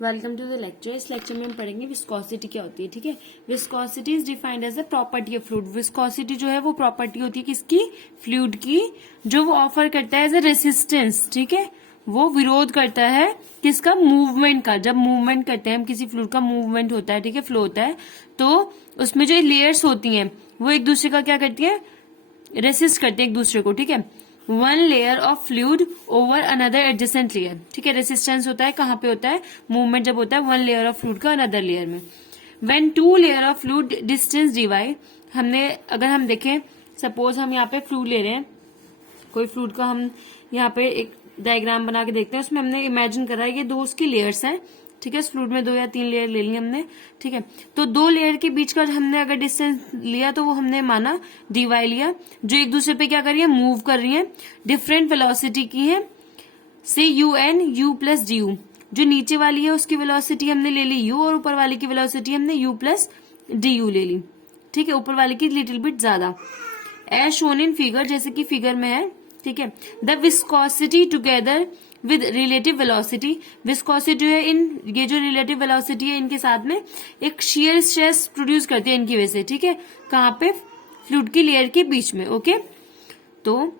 Welcome to the lecture. इस lecture में हम पढ़ेंगे विस्कोसिटी क्या होती है। ठीक है, viscosity is defined as a property of fluid. Viscosity जो है वो प्रॉपर्टी होती है किसकी? फ्लूइड की, जो वो ऑफर करता है एज अ रेसिस्टेंस। ठीक है, वो विरोध करता है किसका? मूवमेंट का। जब मूवमेंट करते हैं हम, किसी फ्लूइड का मूवमेंट होता है, ठीक है, फ्लो होता है, तो उसमें जो लेयर्स होती हैं वो एक दूसरे का क्या करती है? रेसिस्ट करते हैं एक दूसरे को। ठीक है, one layer of fluid over another adjacent layer. ठीक है, रेसिस्टेंस होता है कहाँ पे होता है? मूवमेंट जब होता है वन लेयर ऑफ फ्लूइड का अनदर लेयर में। When two layer of fluid distance divide, हमने अगर हम देखें, सपोज हम यहाँ पे फ्लूइड ले रहे हैं, कोई फ्लूइड का हम यहाँ पे एक डायग्राम बना के देखते हैं, उसमें हमने इमेजिन करा है ये दो उसकी लेयर्स हैं। ठीक है, इस फ्लूइड में 2 या 3 लेयर ले ली हमने। ठीक है, तो 2 लेयर के बीच का हमने अगर डिस्टेंस लिया तो वो हमने माना डीवाई लिया, जो एक दूसरे पे क्या कर रही है? मूव कर रही है, डिफरेंट वेलोसिटी की है, से u and u plus d u. जो नीचे वाली है उसकी वेलोसिटी हमने ले ली यू, और ऊपर वाली की वेलोसिटी हमने यू प्लस डी यू ले ली। ठीक है, ऊपर वाली की लिटिल बिट ज्यादा, एज शोन इन फिगर, जैसे कि फिगर में है। ठीक है, the viscosity together with relative velocity, viscosity है इन, ये जो रिलेटिव वेलोसिटी है इनके साथ में एक शियर स्ट्रेस प्रोड्यूस करती है इनकी वजह से। ठीक है, कहाँ पे? फ्लूइड की लेयर के बीच में। ओके, तो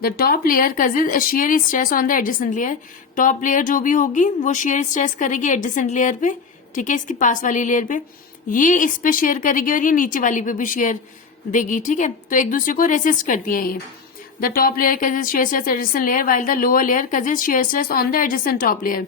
the top layer causes shear stress on the adjacent layer. Top layer जो भी होगी वो शियर स्ट्रेस करेगी एडजेसेंट लेयर पे। ठीक है, इसकी पास वाली लेयर पे, ये इस पे शेयर करेगी और ये नीचे वाली पे भी शेयर देगी। ठीक है, तो एक दूसरे को रेसिस्ट करती है ये। The top layer causes shear stress adjacent layer while the lower layer causes shear stress on the adjacent top layer.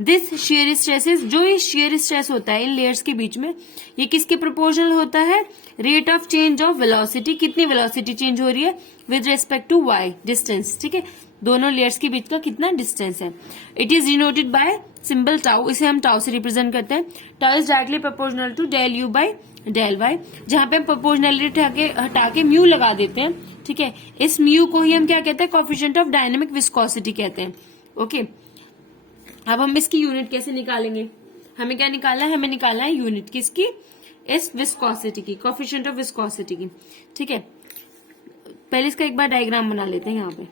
This shear stress is, जो ये shear stress होता है इन layers के बीच में, ये किसके प्रोपोर्शनल होता है? Rate of change of velocity, कितनी velocity change हो रही है with respect to y distance। ठीक है, दोनों layers के बीच का कितना distance है। It is denoted by symbol tau, इसे हम tau से represent करते हैं। Tau is directly proportional to del u by del y, जहां पे हम प्रोपोर्शनलिटी हटा के म्यू लगा देते हैं। ठीक है, इस म्यू को ही हम क्या कहते हैं? कोएफिशिएंट ऑफ डायनेमिक विस्कोसिटी कहते हैं। ओके, अब हम इसकी यूनिट कैसे निकालेंगे? हमें क्या निकालना है? हमें निकालना है यूनिट किसकी? इस विस्कोसिटी की, कोएफिशिएंट ऑफ विस्कोसिटी की। ठीक है, पहले इसका एक बार डायग्राम बना लेते हैं। यहाँ पे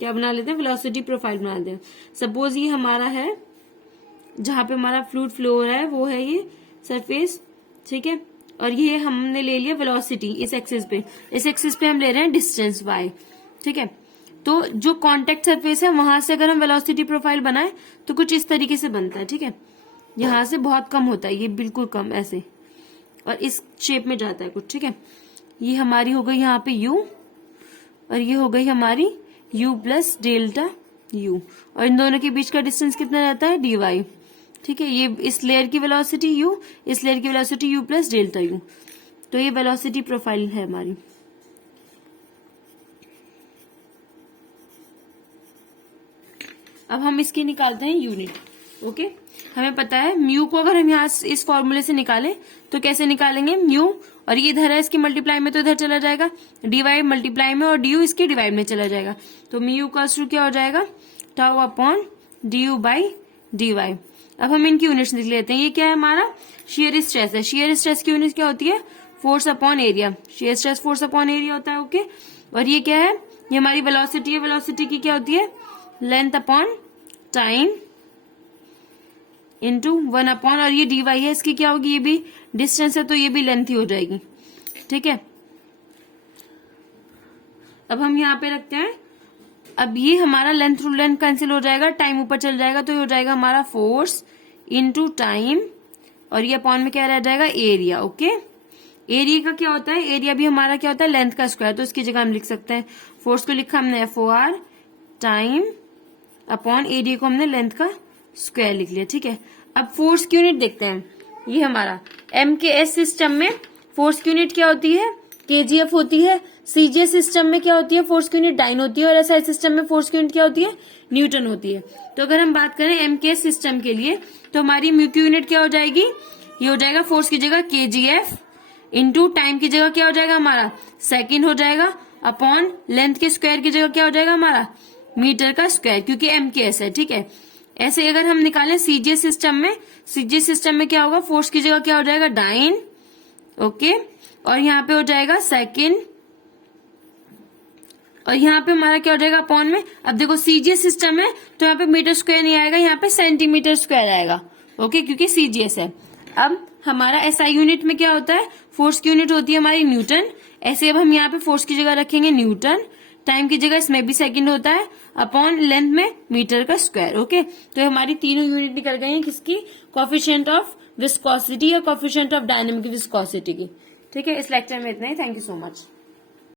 क्या बना लेते हैं? वेलोसिटी प्रोफाइल बना लेते हैं। सपोज ये हमारा है, जहां पे हमारा फ्लूइड फ्लो हो रहा है वो है ये सरफेस। ठीक है, और ये हमने ले लिया वेलोसिटी इस एक्सिस पे, इस एक्सिस पे हम ले रहे हैं डिस्टेंस y। ठीक है, तो जो कांटेक्ट सरफेस है वहां से अगर हम वेलोसिटी प्रोफाइल बनाए तो कुछ इस तरीके से बनता है। ठीक है, यहां से बहुत कम होता है, ये बिल्कुल कम ऐसे, और इस शेप में जाता है कुछ। ठीक है, ये हमारी हो गई यहाँ पे u, और ये हो गई हमारी u प्लस डेल्टा u, और इन दोनों के बीच का डिस्टेंस कितना रहता है? dy। ठीक है, ये इस लेयर की वेलोसिटी u, इस लेयर की velocity u plus delta u, तो ये वेलोसिटी प्रोफाइल है हमारी। अब हम इसकी निकालते हैं यूनिट। ओके, हमें पता है म्यू को अगर हम यहाँ इस फॉर्मूले से निकालें तो कैसे निकालेंगे? म्यू, और ये इधर है, इसकी मल्टीप्लाई में तो इधर चला जाएगा, डी मल्टीप्लाई में, और डी यू इसके डिवाइड में चला जाएगा, तो म्यू का क्या हो जाएगा? Tau upon d u by d y. अब हम इनकी यूनिट्स लिख लेते हैं। ये क्या है हमारा? शियर स्ट्रेस है। शियर स्ट्रेस की यूनिट क्या होती है? Force upon area. Shear stress force upon area होता है। ओके, और ये क्या है? ये हमारी वेलोसिटी है। वेलोसिटी की क्या होती है? Length upon time into 1 upon, और ये dy है, इसकी क्या होगी? ये भी डिस्टेंस है तो ये भी लेंथ ही हो जाएगी। ठीक है, अब हम यहाँ पे रखते हैं, अब ये हमारा लेंथ थ्रू लेंथ कैंसिल हो जाएगा, टाइम ऊपर चल जाएगा, तो ये हो जाएगा हमारा फोर्स इनटू टाइम, और ये अपॉन में क्या रह जाएगा? एरिया। ओके, एरिया का क्या होता है? एरिया भी हमारा क्या होता है? लेंथ का स्क्वायर, तो इसकी जगह हम लिख सकते हैं, फोर्स को लिखा हमने FOR, टाइम अपॉन एरिया को हमने लेंथ का स्क्वायर लिख लिया। ठीक है, अब फोर्स की यूनिट देखते हैं। ये हमारा MKS सिस्टम में फोर्स की यूनिट क्या होती है? KGF होती है। CJ सिस्टम में क्या होती है? फोर्स की यूनिट डाइन होती है, और SI सिस्टम में फोर्स की यूनिट क्या होती है? न्यूटन होती है। तो अगर हम बात करें MKS सिस्टम के लिए, तो हमारी म्यू की यूनिट क्या हो जाएगी? ये हो जाएगा फोर्स की जगह KGF, इंटू टाइम की जगह क्या हो जाएगा हमारा? सेकेंड हो जाएगा, अपॉन लेंथ के स्क्वायर की जगह क्या हो जाएगा हमारा? मीटर का स्क्वायर, क्योंकि MKS है। ठीक है, ऐसे अगर हम निकालें CJ सिस्टम में, CJ सिस्टम में क्या होगा? फोर्स की जगह क्या हो जाएगा? डाइन। ओके, और यहाँ पे हो जाएगा सेकेंड, और यहाँ पे हमारा क्या हो जाएगा अपॉन में, अब देखो सीजीएस सिस्टम है तो यहाँ पे मीटर स्क्वायर नहीं आएगा, यहाँ पे सेंटीमीटर स्क्वायर आएगा, ओके, क्योंकि सीजीएस है। अब हमारा एसआई यूनिट में क्या होता है, फोर्स की यूनिट होती है हमारी न्यूटन। ऐसे अब हम यहाँ पे फोर्स की जगह रखेंगे न्यूटन, टाइम की जगह इसमें भी सेकंड होता है, अपॉन लेंथ में मीटर का स्क्वायर, ओके। तो हमारी तीनों यूनिट निकल गई हैं किसकी, कोफिशिएंट ऑफ विस्कोसिटी या कोफिशिएंट ऑफ डायनेमिक विस्कोसिटी की। ठीक है, इस लेक्चर में इतना ही। Thank you so much.